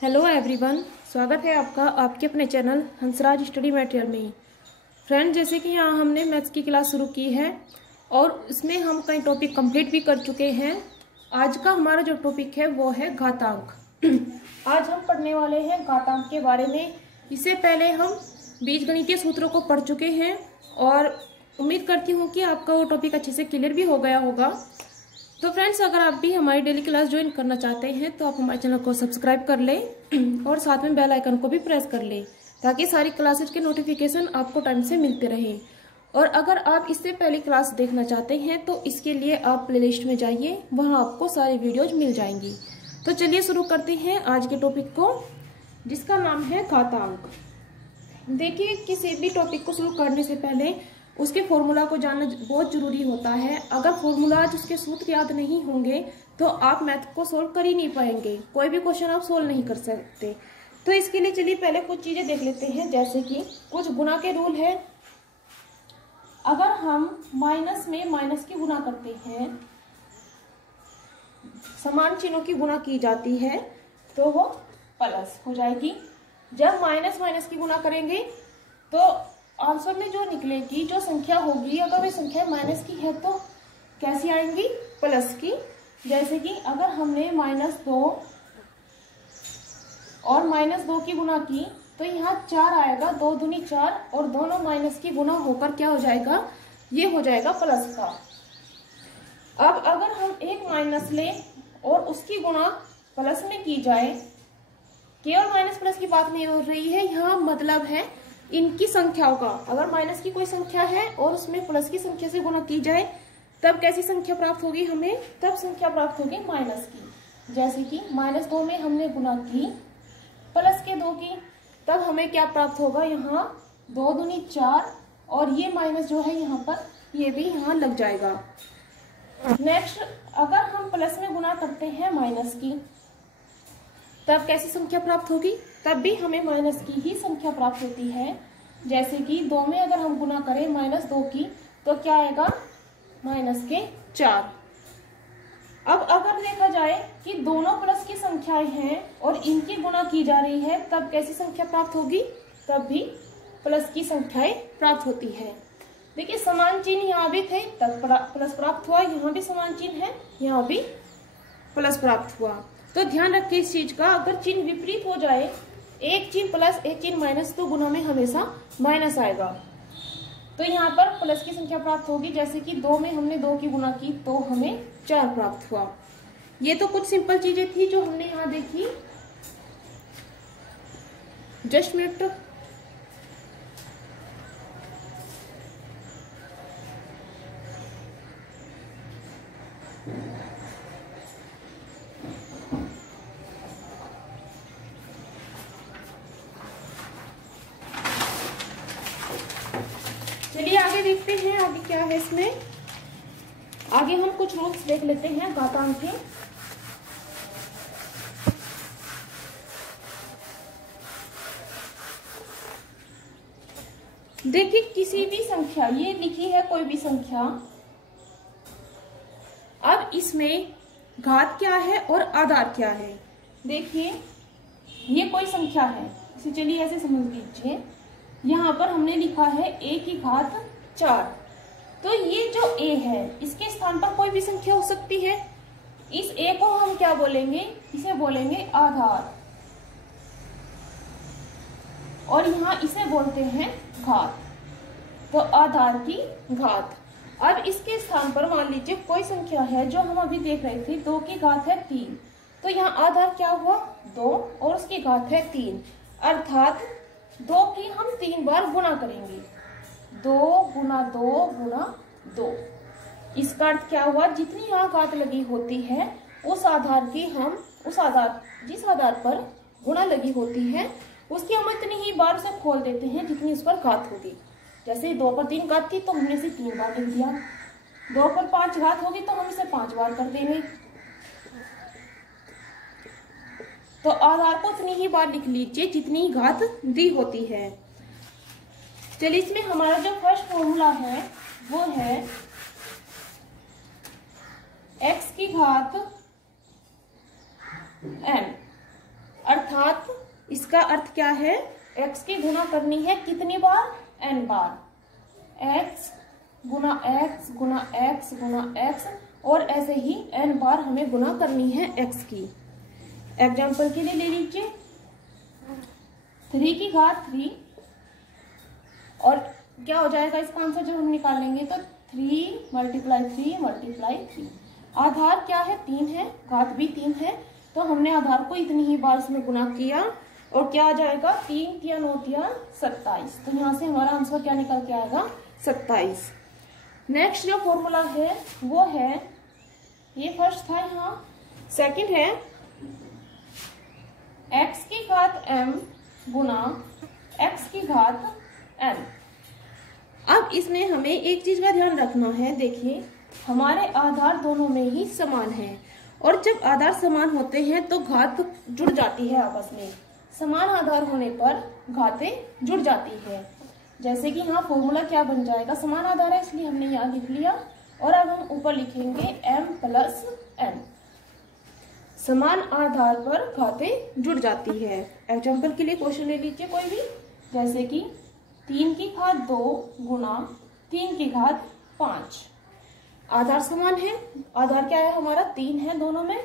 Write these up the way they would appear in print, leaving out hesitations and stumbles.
Hello everyone, स्वागत है आपका आपके अपने चैनल हंसराज स्टडी मटेरियल में। फ्रेंड, जैसे कि यहाँ हमने मैथ्स की क्लास शुरू की है और इसमें हम कई टॉपिक कंप्लीट भी कर चुके हैं। आज का हमारा जो टॉपिक है वो है घातांक। आज हम पढ़ने वाले हैं घातांक के बारे में। इससे पहले हम बीजगणितीय सूत्रों को पढ़ चुके हैं और उम्मीद करती हूँ कि आपका वो टॉपिक अच्छे से क्लियर भी हो गया होगा। तो फ्रेंड्स, अगर आप भी हमारी डेली क्लास ज्वाइन करना चाहते हैं तो आप हमारे चैनल को सब्सक्राइब कर लें और साथ में बेल आइकन को भी प्रेस कर लें ताकि सारी क्लासेज के नोटिफिकेशन आपको टाइम से मिलते रहें। और अगर आप इससे पहले क्लास देखना चाहते हैं तो इसके लिए आप प्लेलिस्ट में जाइए, वहां आपको सारी वीडियोज मिल जाएंगी। तो चलिए शुरू करते हैं आज के टॉपिक को, जिसका नाम है घातांक। देखिए, किसी भी टॉपिक को शुरू करने से पहले उसके फॉर्मूला को जानना बहुत जरूरी होता है। अगर फॉर्मूलाज उसके सूत्र याद नहीं होंगे तो आप मैथ को सोल्व कर ही नहीं पाएंगे, कोई भी क्वेश्चन आप सोल्व नहीं कर सकते। तो इसके लिए चलिए पहले कुछ चीजें देख लेते हैं, जैसे कि कुछ गुणा के रूल है। अगर हम माइनस में माइनस की गुणा करते हैं, समान चिन्हों की गुणा की जाती है तो वो प्लस हो जाएगी। जब माइनस माइनस की गुणा करेंगे तो आंसर में जो निकलेगी, जो संख्या होगी, अगर वे संख्या माइनस की है तो कैसी आएंगी? प्लस की। जैसे कि अगर हमने -2 और -2 की गुणा की तो यहाँ 4 आएगा, 2 दूनी 4, और दोनों माइनस की गुणा होकर क्या हो जाएगा? ये हो जाएगा प्लस का। अब अगर हम एक माइनस लें और उसकी गुणा प्लस में की जाए, केवल माइनस प्लस की बात नहीं हो रही है, यहाँ मतलब है इनकी संख्याओं का। अगर माइनस की कोई संख्या है और उसमें प्लस की संख्या से गुणा की जाए तब कैसी संख्या प्राप्त होगी हमें? तब संख्या प्राप्त होगी माइनस की। जैसे कि -2 में हमने गुणा की प्लस के 2 की, तब हमें क्या प्राप्त होगा? यहाँ 2 दूनी 4, और ये माइनस जो है यहाँ पर, ये भी यहाँ लग जाएगा। नेक्स्ट, अगर हम प्लस में गुणा करते हैं माइनस की, तब कैसी संख्या प्राप्त होगी? तब भी हमें माइनस की ही संख्या प्राप्त होती है। जैसे कि 2 में अगर हम गुणा करें -2 की तो क्या आएगा? -4। अब अगर देखा जाए कि दोनों प्लस की संख्याएं हैं और इनकी गुणा की जा रही है, तब कैसी संख्या प्राप्त होगी? तब भी प्लस की संख्याएं प्राप्त होती है। देखिए, समान चिन्ह यहाँ भी थे तब प्लस प्राप्त हुआ, यहाँ भी समान चिन्ह है, यहाँ भी प्लस प्राप्त हुआ। तो ध्यान रखिए इस चीज का, अगर चिन्ह विपरीत हो जाए, एक चिन्ह प्लस एक चिन्ह माइनस, तो गुणा में हमेशा माइनस आएगा। तो यहाँ पर प्लस की संख्या प्राप्त होगी। जैसे कि 2 में हमने 2 की गुणा की तो हमें 4 प्राप्त हुआ। ये तो कुछ सिंपल चीजें थी जो हमने यहाँ देखी। Just minute. चलिए आगे देखते हैं, आगे क्या है इसमें। आगे हम कुछ रूल्स देख लेते हैं घातांक के। देखिए, किसी भी संख्या, ये लिखी है कोई भी संख्या, अब इसमें घात क्या है और आधार क्या है। देखिए, ये कोई संख्या है, इसे चलिए ऐसे समझ लीजिए। यहाँ पर हमने लिखा है a की घात 4, तो ये जो a है इसके स्थान पर कोई भी संख्या हो सकती है। इस a को हम क्या बोलेंगे? इसे बोलेंगे आधार, और यहाँ इसे बोलते हैं घात। तो आधार की घात। अब इसके स्थान पर मान लीजिए कोई संख्या है जो हम अभी देख रहे थे, 2 की घात है 3, तो यहाँ आधार क्या हुआ? 2, और उसकी घात है 3, अर्थात 2 की हम 3 बार गुणा करेंगे। 2 गुना 2 गुना 2। इसका अर्थ क्या हुआ? जितनी यहाँ घात लगी होती है उस आधार की हम, जिस आधार पर गुणा लगी होती है उसकी हम इतनी ही बार उसे खोल देते हैं जितनी उस पर घात होगी। जैसे 2 पर 3 घात थी तो हमने इसे 3 बार लिख दिया। 2 पर 5 घात होगी तो हम इसे 5 बार कर देंगे। तो आधार को उतनी ही बार लिख लीजिए जितनी घात दी होती है। चलिए, इसमें हमारा जो फर्स्ट फॉर्मूला है वो है x की घात n, अर्थात इसका अर्थ क्या है, x की गुना करनी है कितनी बार, n बार, x गुना x गुना x गुना x, और ऐसे ही n बार हमें गुना करनी है x की। एग्जाम्पल के लिए ले लीजिए 3 की घात 3, और क्या हो जाएगा इसका आंसर जब हम निकालेंगे तो 3 मल्टीप्लाई 3 मल्टीप्लाई 3। आधार क्या है, 3 है, घात भी 3 है, तो हमने आधार को इतनी ही बार इसमें गुना किया, और क्या आ जाएगा 3 तिया 9 तिया 27। तो यहाँ से हमारा आंसर क्या निकल के आएगा, 27। नेक्स्ट जो फॉर्मूला है वो है, ये फर्स्ट था, यहाँ सेकंड है x की घात m गुना x की घात n। अब इसमें हमें एक चीज का ध्यान रखना है, देखिए हमारे आधार दोनों में ही समान है, और जब आधार समान होते हैं तो घात जुड़ जाती है आपस में। समान आधार होने पर घातें जुड़ जाती है। जैसे कि यहाँ फॉर्मूला क्या बन जाएगा, समान आधार है इसलिए हमने यहाँ लिख लिया, और अब हम ऊपर लिखेंगे m प्लस n। समान आधार पर घातें जुड़ जाती है। एग्जाम्पल के लिए क्वेश्चन ले लीजिए कोई भी, जैसे कि 3 की घात 2 गुना 3 की घात 5। आधार समान है, आधार क्या है हमारा, 3 है दोनों में,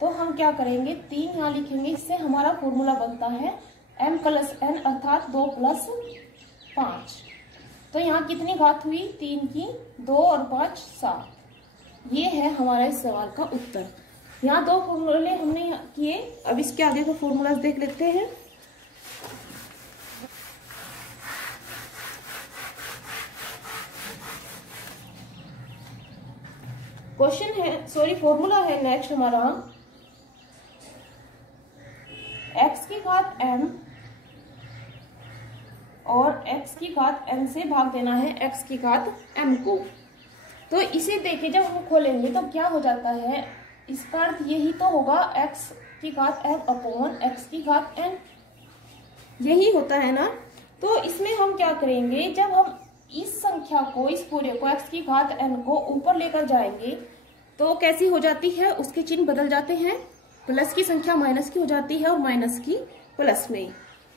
तो हम क्या करेंगे 3 यहाँ लिखेंगे, इससे हमारा फॉर्मूला बनता है m प्लस n अर्थात 2 प्लस 5। तो यहाँ कितनी घात हुई, 3 की 2 और 5 7। ये है हमारा इस सवाल का उत्तर। यहाँ 2 फॉर्मूले हमने किए, अब इसके आगे का फॉर्मूला देख लेते हैं। क्वेश्चन है, सॉरी फॉर्मूला है नेक्स्ट हमारा, x की घात m और x की घात n से भाग देना है x की घात m को। तो इसे देखिए जब हम खोलेंगे तो क्या हो जाता है, इसका अर्थ यही तो होगा x की घात m अपॉन x की घात n, यही होता है ना। तो इसमें हम क्या करेंगे, जब हम इस संख्या को, इस पूरे को x की घात n को ऊपर लेकर जाएंगे तो कैसी हो जाती है, उसके चिन्ह बदल जाते हैं, प्लस की संख्या माइनस की हो जाती है और माइनस की प्लस में।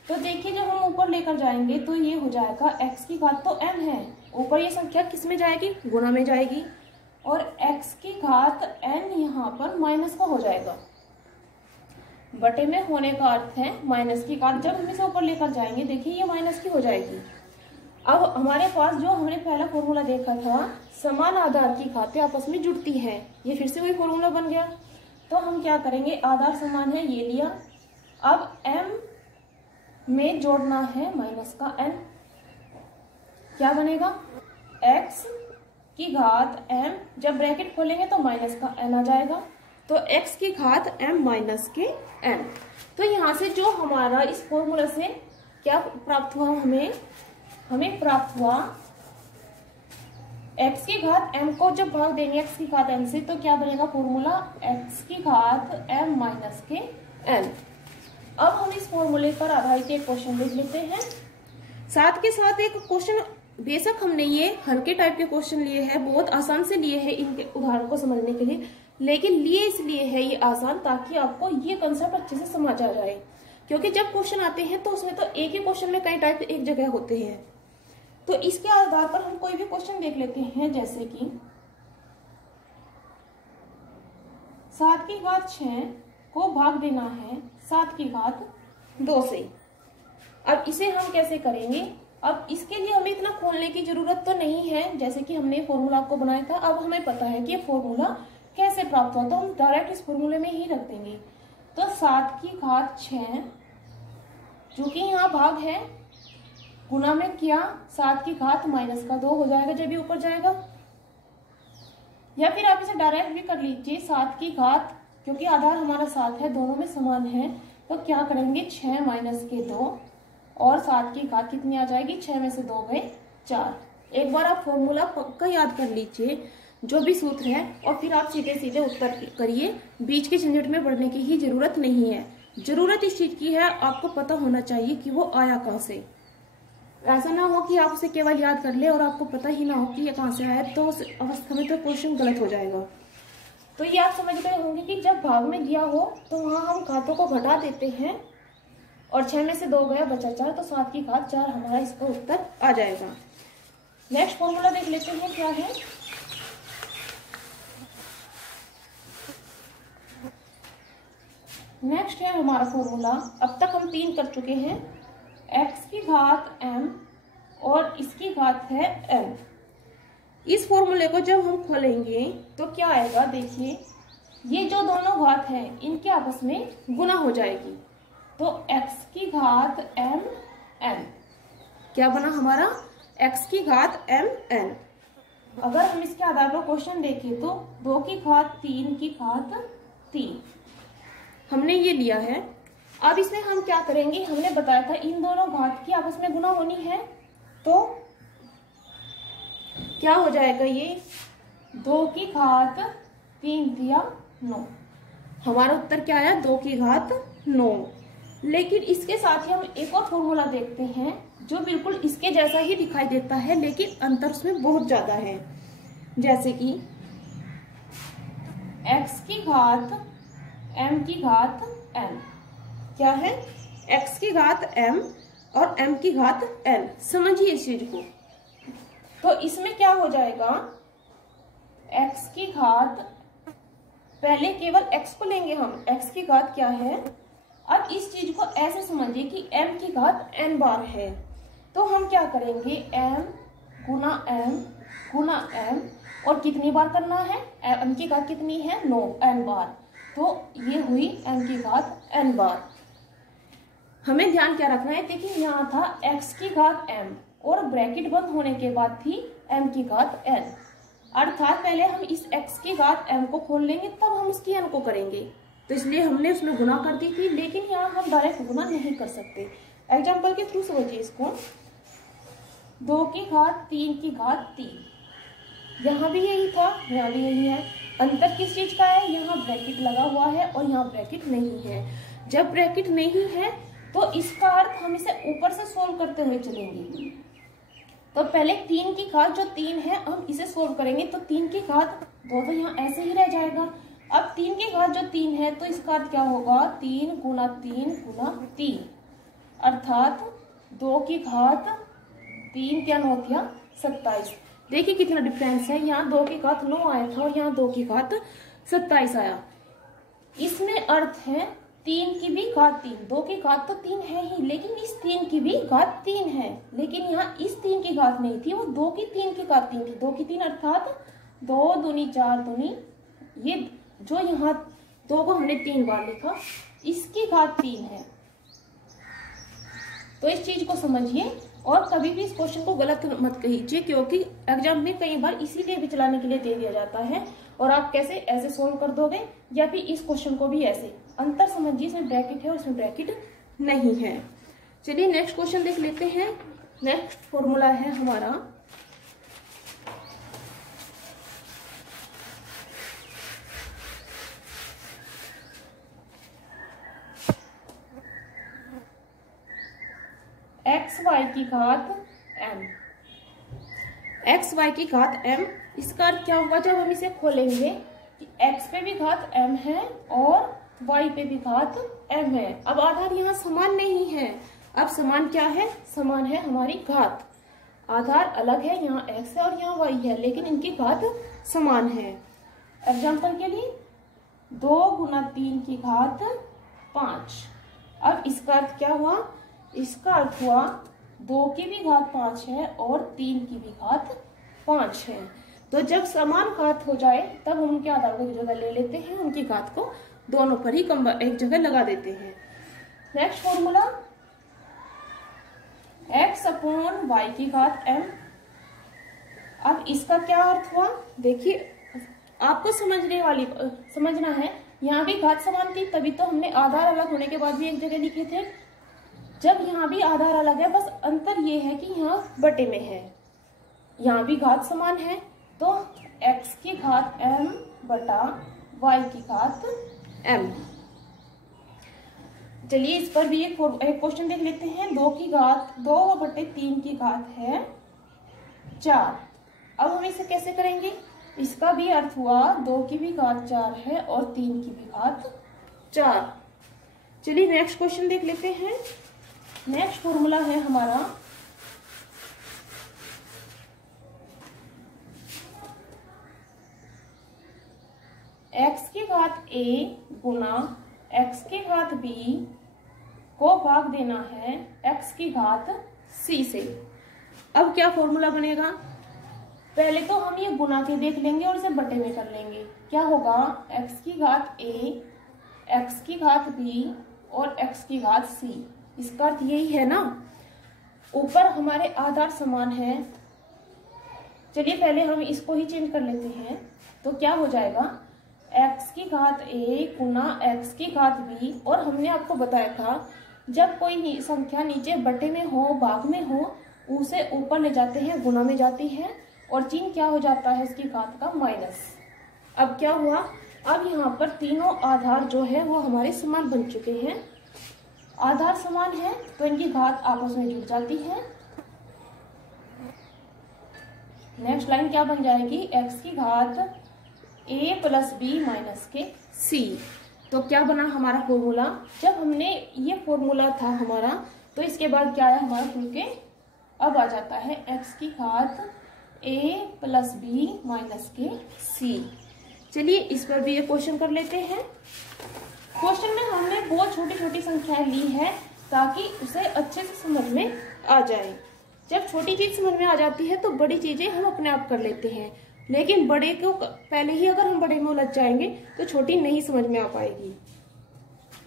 तो देखिए जब हम ऊपर लेकर जाएंगे तो ये हो जाएगा x की घात तो m है, ऊपर ये संख्या किस में जाएगी, गुणा में जाएगी, और x की घात n यहाँ पर माइनस का हो जाएगा। बटे में होने का अर्थ है माइनस की घात, जब हम इसे ऊपर लेकर जाएंगे देखिए ये माइनस की हो जाएगी। अब हमारे पास जो हमने पहला फॉर्मूला देखा था, समान आधार की घातें आपस में जुड़ती हैं, ये फिर से वही फॉर्मूला बन गया। तो हम क्या करेंगे, आधार समान है ये लिया, अब m में जोड़ना है माइनस का n, क्या बनेगा x की घात m, जब ब्रैकेट खोलेंगे तो माइनस का n आ जाएगा, तो x की घात m माइनस के n। तो यहाँ से जो हमारा इस फॉर्मूला से क्या प्राप्त हुआ, हमें प्राप्त हुआ x की घात m को जब भाग देंगे x की घात n से तो क्या बनेगा फॉर्मूला, x की घात m माइनस के n। अब हम इस फॉर्मूले पर आधारित एक क्वेश्चन देख लेते हैं। साथ के साथ एक क्वेश्चन, बेशक हमने ये हल्के टाइप के क्वेश्चन लिए हैं, बहुत आसान से लिए हैं इनके उदाहरण को समझने के लिए, लेकिन लिए इसलिए है ये आसान ताकि आपको ये कंसेप्ट अच्छे से समझ आ जाए, क्योंकि जब क्वेश्चन आते हैं तो उसमें तो एक ही क्वेश्चन में कई टाइप एक जगह होते हैं। तो इसके आधार पर हम कोई भी क्वेश्चन देख लेते हैं, जैसे कि 7 की घात 6 को भाग देना है 7 की घात 2 से। अब इसे हम कैसे करेंगे, अब इसके लिए हमें इतना खोलने की जरूरत तो नहीं है, जैसे कि हमने फॉर्मूला आपको बनाया था, अब हमें पता है कि ये फॉर्मूला कैसे प्राप्त हुआ, तो हम डायरेक्ट इस फॉर्मूले में ही रख देंगे। तो 7 की घात 6, जो कि यहाँ भाग है, गुना में किया 7 की घात माइनस का 2 हो जाएगा जब भी ऊपर जाएगा, या फिर आप इसे डायरेक्ट भी कर लीजिए 7 की घात, क्योंकि आधार हमारा 7 है, दोनों में समान है, तो क्या करेंगे 6 माइनस के 2, और 7 की घात कितनी आ जाएगी, 6 में से 2 गए 4। एक बार आप फॉर्मूला पक्का याद कर लीजिए, जो भी सूत्र है, और फिर आप सीधे सीधे उत्तर करिए, बीच के झंझट में पड़ने की ही जरूरत नहीं है। जरूरत इस चीज की है, आपको पता होना चाहिए कि वो आया कहाँ से। ऐसा ना हो कि आप उसे केवल याद कर ले और आपको पता ही ना हो कि ये कहाँ से आया, तो उस अवस्था में तो क्वेश्चन गलत हो जाएगा। तो ये आप समझ गए होंगे कि जब भाग में दिया हो तो वहाँ हम घातों को घटा देते हैं और 6 में से 2 गया, बचा 4, तो 7 की घात 4 हमारा इसका उत्तर आ जाएगा। नेक्स्ट फॉर्मूला देख लेते हैं क्या है। नेक्स्ट है हमारा फॉर्मूला, अब तक हम 3 कर चुके हैं, x की घात m और इसकी घात है n। इस फॉर्मूले को जब हम खोलेंगे तो क्या आएगा, देखिए ये जो दोनों घात है इनके आपस में गुना हो जाएगी, तो x की घात m n क्या बना हमारा, x की घात m n। अगर हम इसके आधार पर क्वेश्चन देखें तो 2 की घात 3 की घात 3 हमने ये लिया है। अब इसमें हम क्या करेंगे, हमने बताया था इन दोनों घात की आपस में गुना होनी है, तो क्या हो जाएगा, ये 2 की घात 3 दिया 9, हमारा उत्तर क्या आया 2 की घात 9। लेकिन इसके साथ ही हम एक और फॉर्मूला देखते हैं जो बिल्कुल इसके जैसा ही दिखाई देता है, लेकिन अंतर उसमें बहुत ज्यादा है। जैसे कि x की घात m की घात n क्या है, x की घात m और m की घात n, समझिए इस चीज को। तो इसमें क्या हो जाएगा, x की घात, पहले केवल x को लेंगे हम, x की घात क्या है। अब इस चीज को ऐसे समझिए कि m की घात n बार है, तो हम क्या करेंगे, m गुना m और कितनी बार करना है, m की घात कितनी है 9, n बार, तो ये हुई m की घात n बार। हमें ध्यान क्या रखना है, देखिए यहाँ था x की घात m और ब्रैकेट बंद होने के बाद थी m की घात n, अर्थात पहले हम इस x की घात m को खोल लेंगे तब हम उसकी n को करेंगे, तो इसलिए हमने उसमें गुना कर दी थी। लेकिन यहाँ हम डायरेक्ट गुना नहीं कर सकते, एग्जाम्पल के थ्रू समझिए इसको। 2 की घात 3 की घात 3, यहाँ भी यही था, यहाँ भी यही है। अंतर किस चीज का है, यहाँ ब्रैकेट लगा हुआ है और यहाँ ब्रैकेट नहीं है। जब ब्रैकेट नहीं है तो इसका अर्थ हम इसे ऊपर से सोल्व करते हुए चलेंगे। तो पहले 3 की घात जो 3 है हम इसे सोल्व करेंगे, तो 3 की घात 2 तो यहाँ ऐसे ही रह जाएगा। अब 3 की घात जो 3 है तो इसका अर्थ क्या होगा, 3 गुना 3, अर्थात 2 की घात 3 क्या 9 क्या 27। देखिए कितना डिफरेंस है, यहाँ 2 की घात 9 आया था और यहाँ 2 की घात 27 आया। इसमें अर्थ है 3 की भी घात 3, 2 की घात तो 3 है ही, लेकिन इस 3 की भी घात 3 है, लेकिन यहाँ इस 3 की घात नहीं थी, वो 2 की 3 की घात 3 थी। 2 की 3 अर्थात 2 दूनी 4 दूनी, ये जो यहाँ 2 को हमने 3 बार लिखा, इसकी घात 3 है। तो इस चीज को समझिए और कभी भी इस क्वेश्चन को गलत मत कहिए, क्योंकि एग्जाम में कई बार इसीलिए भी चलाने के लिए दे दिया जाता है और आप कैसे ऐसे सोल्व कर दोगे, या फिर इस क्वेश्चन को भी ऐसे। अंतर समझिए, इसमें ब्रैकेट है और इसमें ब्रैकेट नहीं है। चलिए नेक्स्ट क्वेश्चन देख लेते हैं। नेक्स्ट फॉर्मूला है हमारा xy की घात m, xy की घात m। इसका अर्थ क्या होगा, जब हम इसे खोलेंगे कि x पे भी घात m है और y पे भी घात m है। अब आधार यहाँ समान नहीं है, अब समान क्या है, समान है हमारी घात। आधार अलग है, यहाँ x है और यहाँ y है, लेकिन इनकी घात समान है। एग्जाम्पल के लिए 2 गुना 3 की घात 5। अब इसका अर्थ क्या हुआ, इसका अर्थ हुआ 2 की भी घात 5 है और 3 की भी घात 5 है। तो जब समान घात हो जाए तब हम उनके आधार को एक जगह ले लेते हैं, उनकी घात को दोनों पर ही एक जगह लगा देते हैं। Next formula x upon y की घात m। अब इसका क्या अर्थ हुआ, देखिए आपको समझना है, यहाँ भी घात समान थी तभी तो हमने आधार अलग होने के बाद भी एक जगह लिखे थे। जब यहाँ भी आधार अलग है, बस अंतर ये है कि यहाँ बटे में है, यहाँ भी घात समान है, तो x की घात m बटा y की घात m। चलिए इस पर भी एक क्वेश्चन देख लेते हैं। 2 की घात 2 बटे 3 की घात है 4। अब हम इसे कैसे करेंगे, इसका भी अर्थ हुआ 2 की भी घात 4 है और 3 की भी घात 4। चलिए नेक्स्ट क्वेश्चन देख लेते हैं। नेक्स्ट फॉर्मूला है हमारा x की घात a गुना x की घात b को भाग देना है x की घात c से। अब क्या फॉर्मूला बनेगा, पहले तो हम ये गुना के देख लेंगे और इसे बटे में कर लेंगे। क्या होगा, x की घात a, x की घात b और x की घात c। इसका अर्थ यही है ना, ऊपर हमारे आधार समान है। चलिए पहले हम इसको ही चेंज कर लेते हैं। तो क्या हो जाएगा, x की घात a गुना x की घात b। और हमने आपको बताया था जब कोई संख्या नीचे बटे में हो, भाग में हो, उसे ऊपर ले जाते हैं, गुना में जाती है और चिन्ह क्या हो जाता है उसकी घात का माइनस। अब क्या हुआ, अब यहाँ पर तीनों आधार जो है वो हमारे समान बन चुके हैं। आधार समान है तो इनकी घात आपस में जुड़ जाती है। नेक्स्ट लाइन क्या बन जाएगी, x की घात a प्लस b माइनस के c। तो क्या बना हमारा फॉर्मूला, जब हमने ये फॉर्मूला था हमारा तो इसके बाद क्या आया हमारा खुल के अब आ जाता है x की घात a प्लस b माइनस के c। चलिए इस पर भी ये क्वेश्चन कर लेते हैं। क्वेश्चन में हमने बहुत छोटी छोटी संख्याएं ली है ताकि उसे अच्छे से समझ में आ जाए। जब छोटी चीज समझ में आ जाती है तो बड़ी चीजें हम अपने आप कर लेते हैं, लेकिन बड़े को पहले ही अगर हम बड़े में उलझ जाएंगे तो छोटी नहीं समझ में आ पाएगी।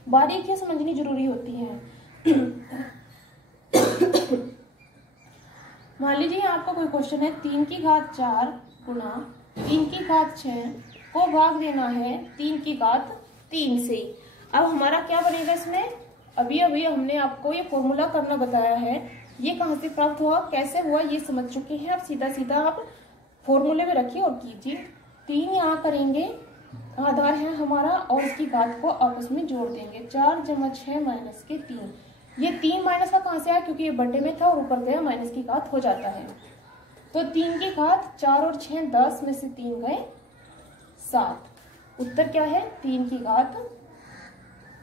बारीकियां समझनी जरूरी होती हैं। मान लीजिए आपका कोई क्वेश्चन है 3 की घात 4 गुना 3 की घात 6 को भाग देना है 3 की घात 3 से। अब हमारा क्या बनेगा इसमें, अभी अभी हमने आपको ये फॉर्मूला करना बताया है। ये कहाँ से प्राप्त हुआ, कैसे हुआ, ये समझ चुके हैं। अब सीधा सीधा आप फॉर्मूले में रखिए और कीजिए। 3 यहाँ करेंगे, आधार है हमारा और इसकी घात को आपस में जोड़ देंगे। 4 जमा 6 माइनस के 3। ये 3 माइनस का कहाँ से आया, क्योंकि ये बटे में था और ऊपर गया माइनस की घात हो जाता है। तो 3 की घात 4 और 6 10 में से 3 गए 7। उत्तर क्या है, 3 की घात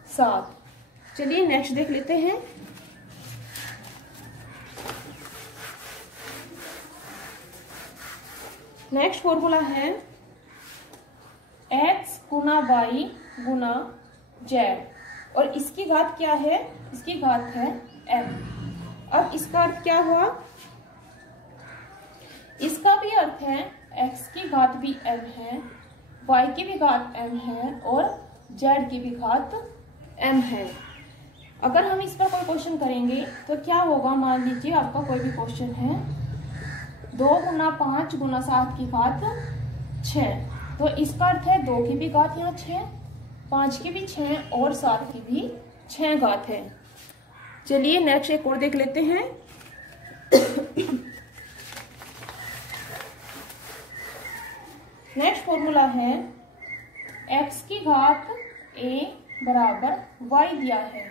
7। चलिए नेक्स्ट देख लेते हैं। नेक्स्ट फॉर्मूला है x गुना y गुना z और इसकी घात क्या है, इसकी घात है m। अब इसका अर्थ क्या हुआ, इसका भी अर्थ है x की घात भी m है, y की भी घात m है और z की भी घात m है। अगर हम इस पर कोई क्वेश्चन करेंगे तो क्या होगा, मान लीजिए आपका कोई भी क्वेश्चन है 2 गुना 5 गुना 7 की घात 6। तो इसका अर्थ है 2 की भी घात यहाँ 6, 5 की भी 6 और 7 की भी 6 घात है। चलिए नेक्स्ट एक और देख लेते हैं। नेक्स्ट फॉर्मूला है x की घात a बराबर y दिया है।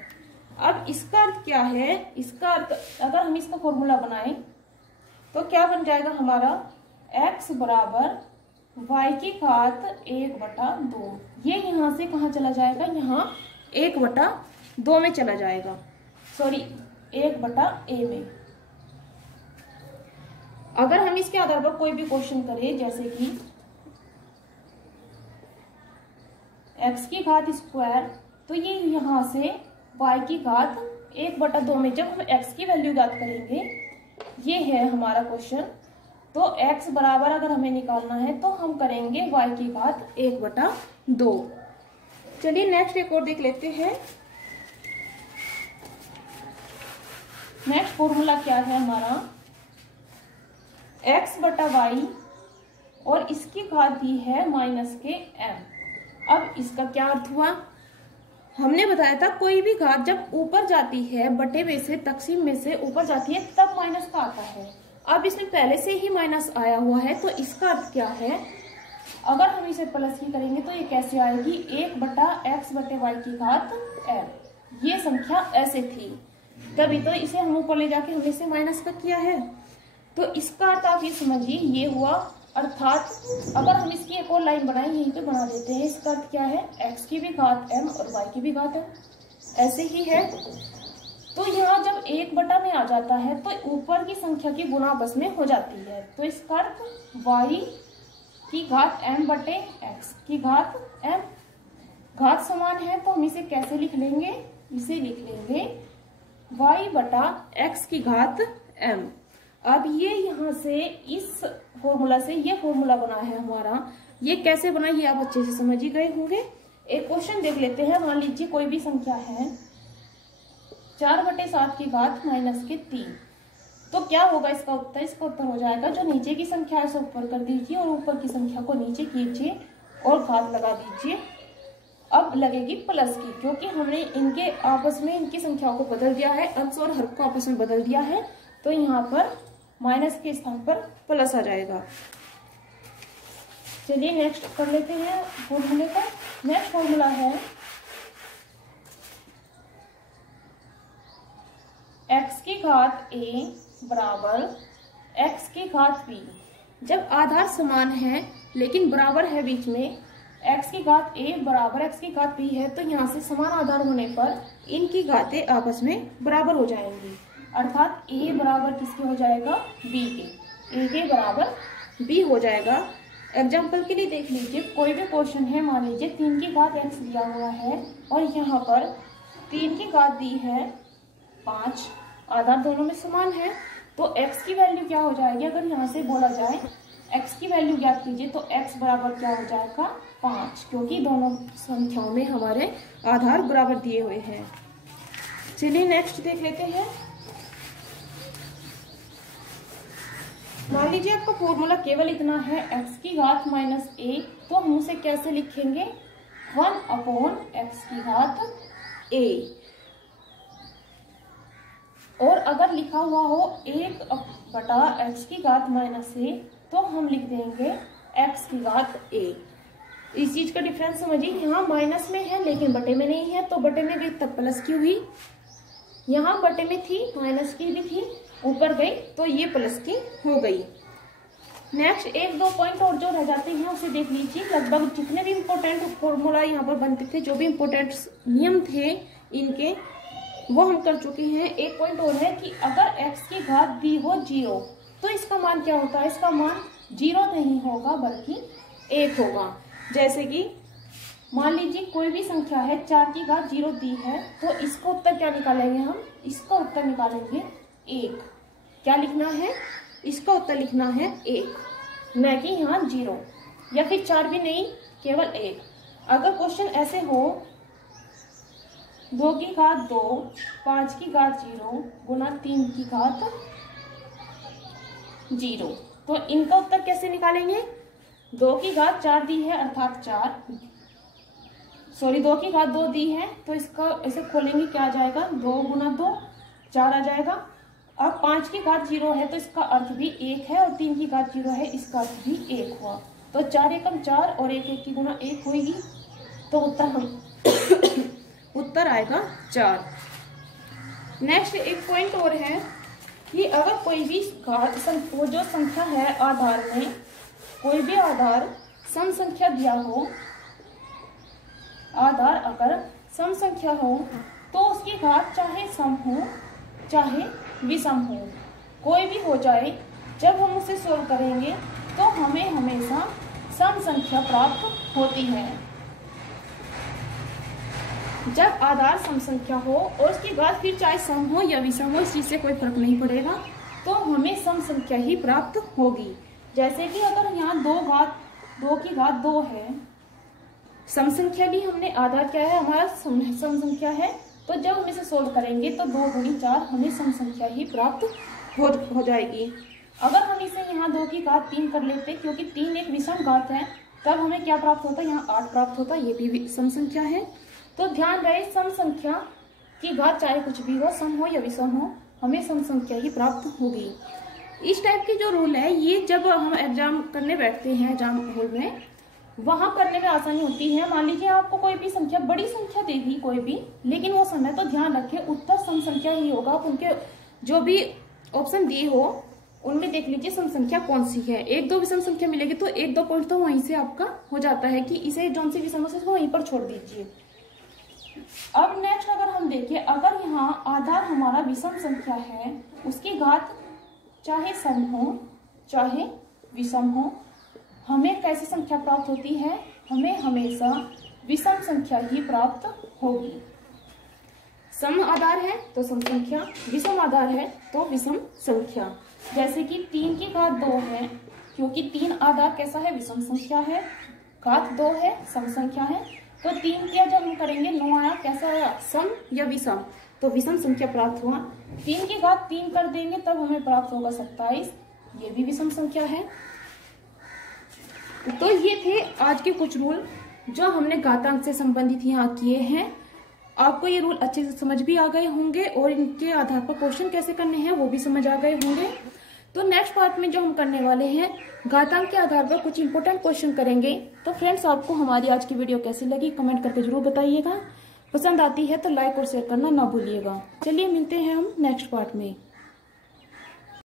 अब इसका अर्थ क्या है, इसका अर्थ अगर हम इसका फॉर्मूला बनाएं तो क्या बन जाएगा हमारा, x बराबर y की घात 1/2। ये यहाँ से कहाँ चला जाएगा, यहाँ 1/2 में चला जाएगा, सॉरी 1/a में। अगर हम इसके आधार पर कोई भी क्वेश्चन करें, जैसे कि x की घात स्क्वायर, तो ये यहाँ से y की घात 1/2 में जब हम x की वैल्यू ज्ञात करेंगे, ये है हमारा क्वेश्चन। तो x बराबर अगर हमें निकालना है तो हम करेंगे y की घात 1/2। चलिए नेक्स्ट एक और देख लेते हैं। नेक्स्ट फॉर्मूला क्या है हमारा, x/y और इसकी घात दी है माइनस के m। अब इसका क्या अर्थ हुआ, हमने बताया था कोई भी घात जब ऊपर जाती है, बटे में से तकसीम में से ऊपर जाती है, तब माइनस का आता है। अब इसमें पहले से ही माइनस आया हुआ है, तो इसका अर्थ क्या है, अगर हम इसे प्लस की करेंगे तो ये कैसे आएगी, 1/x/y की घात m। ये संख्या ऐसे थी, तभी तो इसे हम ऊपर ले जाके हमने इसे माइनस का किया है। तो इसका अर्थ आप ये समझिए, ये हुआ। अर्थात अगर हम इसकी एक और लाइन बनाएं, यहीं पे बना देते हैं। इसका अर्थ क्या है, x की भी घात m और y की भी घात m। ऐसे ही है। तो यहाँ जब 1 बटा में आ जाता है तो ऊपर की संख्या की गुणा आपस में हो जाती है। तो इसका अर्थ y की घात m बटे x की घात m, घात समान है तो हम इसे कैसे लिख लेंगे, इसे लिख लेंगे y बटा x की घात m। अब ये यहाँ से इस फॉर्मूला से ये फॉर्मूला बना है हमारा, ये कैसे बना ये आप अच्छे से समझ ही गए होंगे। एक क्वेश्चन देख लेते हैं। मान लीजिए कोई भी संख्या है 4/7 की घात -3, तो क्या होगा इसका उत्तर? इसका उत्तर हो जाएगा जो नीचे की संख्या है उसे ऊपर कर दीजिए और ऊपर की संख्या को नीचे कीजिए और घात लगा दीजिए। अब लगेगी प्लस की, क्योंकि हमने इनके आपस में इनकी संख्याओं को बदल दिया है, अंश और हर को आपस में बदल दिया है। तो यहाँ पर माइनस के स्थान पर प्लस आ जाएगा। चलिए नेक्स्ट कर लेते हैं फॉर्मूले का। नेक्स्ट फॉर्मूला है x की घात a बराबर x की घात b। जब आधार समान है लेकिन बराबर है बीच में, x की घात a बराबर x की घात b है, तो यहाँ से समान आधार होने पर इनकी घातें आपस में बराबर हो जाएंगी। अर्थात a बराबर किसके हो जाएगा? b के। a के बराबर b हो जाएगा। एग्जाम्पल के लिए देख लीजिए, कोई भी क्वेश्चन है, मान लीजिए 3 की घात x दिया हुआ है और यहाँ पर 3 की घात दी है 5, आधार दोनों में समान है, तो x की वैल्यू क्या हो जाएगी? अगर यहाँ से बोला जाए x की वैल्यू ज्ञात कीजिए तो x बराबर क्या हो जाएगा? 5, क्योंकि दोनों संख्याओं में हमारे आधार बराबर दिए हुए हैं। चलिए नेक्स्ट देख लेते हैं। मान लीजिए आपका फॉर्मूला केवल इतना है x की घात -a, तो हम उसे कैसे लिखेंगे? 1/x की घात a। और अगर लिखा हुआ हो 1/x की घात -a, तो हम लिख देंगे x की घात a। इस चीज का डिफरेंस समझिए, यहाँ माइनस में है लेकिन बटे में नहीं है, तो बटे में गई तब प्लस की हुई, यहाँ बटे में थी माइनस की भी थी, ऊपर गई तो ये प्लस की हो गई। नेक्स्ट 1-2 पॉइंट और जो रह जाते हैं उसे देख लीजिए। लगभग जितने भी इम्पोर्टेंट फॉर्मूला यहाँ पर बनते थे, जो भी इम्पोर्टेंट नियम थे इनके, वो हम कर चुके हैं। एक पॉइंट और है कि अगर x की घात दी हो 0, तो इसका मान क्या होता है? इसका मान 0 नहीं होगा बल्कि 1 होगा। जैसे कि मान लीजिए कोई भी संख्या है 4 की घात 0 दी है, तो इसका उत्तर क्या निकालेंगे हम? इसका उत्तर निकालेंगे 1। क्या लिखना है? इसका उत्तर लिखना है 1, न कि यहाँ 0 या फिर 4 भी नहीं, केवल 1। अगर क्वेश्चन ऐसे हो 2 की घात 2, 5 की घात 0 गुना 3 की घात 0, तो इनका उत्तर कैसे निकालेंगे? 2 की घात 4 दी है अर्थात 2 की घात 2 दी है, तो इसका ऐसे खोलेंगे, क्या आ जाएगा? 2 गुना 2 4 आ जाएगा। अब 5 की घात 0 है तो इसका अर्थ भी 1 है, और 3 की घात 0 है, इसका अर्थ भी 1 हुआ। तो 4 एकम 4 और 1 1 की गुणा 1 होगी, तो उत्तर आएगा 4। नेक्स्ट एक पॉइंट और है कि अगर कोई भी वो जो संख्या है आधार में, कोई भी आधार सम संख्या दिया हो, आधार अगर सम संख्या हो तो उसकी घात चाहे सम हो चाहे विषम हो, कोई भी हो जाए, जब हम उसे सोल्व करेंगे तो हमें हमेशा सम संख्या प्राप्त होती है। जब आधार सम संख्या हो और उसकी घात फिर चाहे सम हो या विषम हो, इस चीज से कोई फर्क नहीं पड़ेगा, तो हमें सम संख्या ही प्राप्त होगी। जैसे कि अगर यहाँ 2 की घात 2 है, सम संख्या भी हमने, आधार क्या है हमारा? सम संख्या है, तो जब हम इसे सोल्व करेंगे तो 2 गुनी 4 हमें सम संख्या ही प्राप्त हो जाएगी। अगर हम इसे यहाँ 2 की घात 3 कर लेते, क्योंकि 3 एक विषम घात है, तब हमें क्या प्राप्त होता है? यहाँ 8 प्राप्त होता, ये भी सम संख्या है। तो ध्यान रहे, सम संख्या की घात चाहे कुछ भी हो, सम हो या विषम हो, हमें सम संख्या ही प्राप्त होगी। इस टाइप की जो रूल है, ये जब हम एग्जाम करने बैठते हैं एग्जाम हॉल में, वहां करने में आसानी होती है। मान लीजिए आपको कोई भी संख्या, बड़ी संख्या देगी कोई भी, लेकिन वो समय तो ध्यान रखें उत्तर सम संख्या ही होगा। आप उनके जो भी ऑप्शन दिए हो उनमें देख लीजिए सम संख्या कौन सी है। 1-2 विषम संख्या मिलेगी तो 1-2 पॉइंट तो वहीं से आपका हो जाता है कि इसे जौन सी विषम से वहीं पर छोड़ दीजिए। अब नेक्स्ट अगर हम देखें, अगर यहाँ आधार हमारा विषम संख्या है, उसकी घात चाहे सम हो चाहे विषम हो, हमें कैसी संख्या प्राप्त होती है? हमें हमेशा विषम संख्या ही प्राप्त होगी। सम आधार है तो सम संख्या, विषम आधार है तो विषम संख्या। जैसे कि 3 की घात 2 है, क्योंकि 3 आधार कैसा है? विषम संख्या है, घात 2 है, सम संख्या है। तो 3 किया जब हम करेंगे 9 आया, कैसा आया? सम या विषम? तो विषम संख्या प्राप्त हुआ। 3 की घात 3 कर देंगे तब हमें प्राप्त होगा 27, ये भी विषम संख्या है। तो ये थे आज के कुछ रूल जो हमने घातांक से संबंधित यहाँ किए हैं। आपको ये रूल अच्छे से समझ भी आ गए होंगे और इनके आधार पर क्वेश्चन कैसे करने हैं वो भी समझ आ गए होंगे। तो नेक्स्ट पार्ट में जो हम करने वाले हैं, घातांक के आधार पर कुछ इंपॉर्टेंट क्वेश्चन करेंगे। तो फ्रेंड्स, आपको हमारी आज की वीडियो कैसी लगी कमेंट करके जरूर बताइएगा। पसंद आती है तो लाइक और शेयर करना ना भूलिएगा। चलिए मिलते हैं हम नेक्स्ट पार्ट में।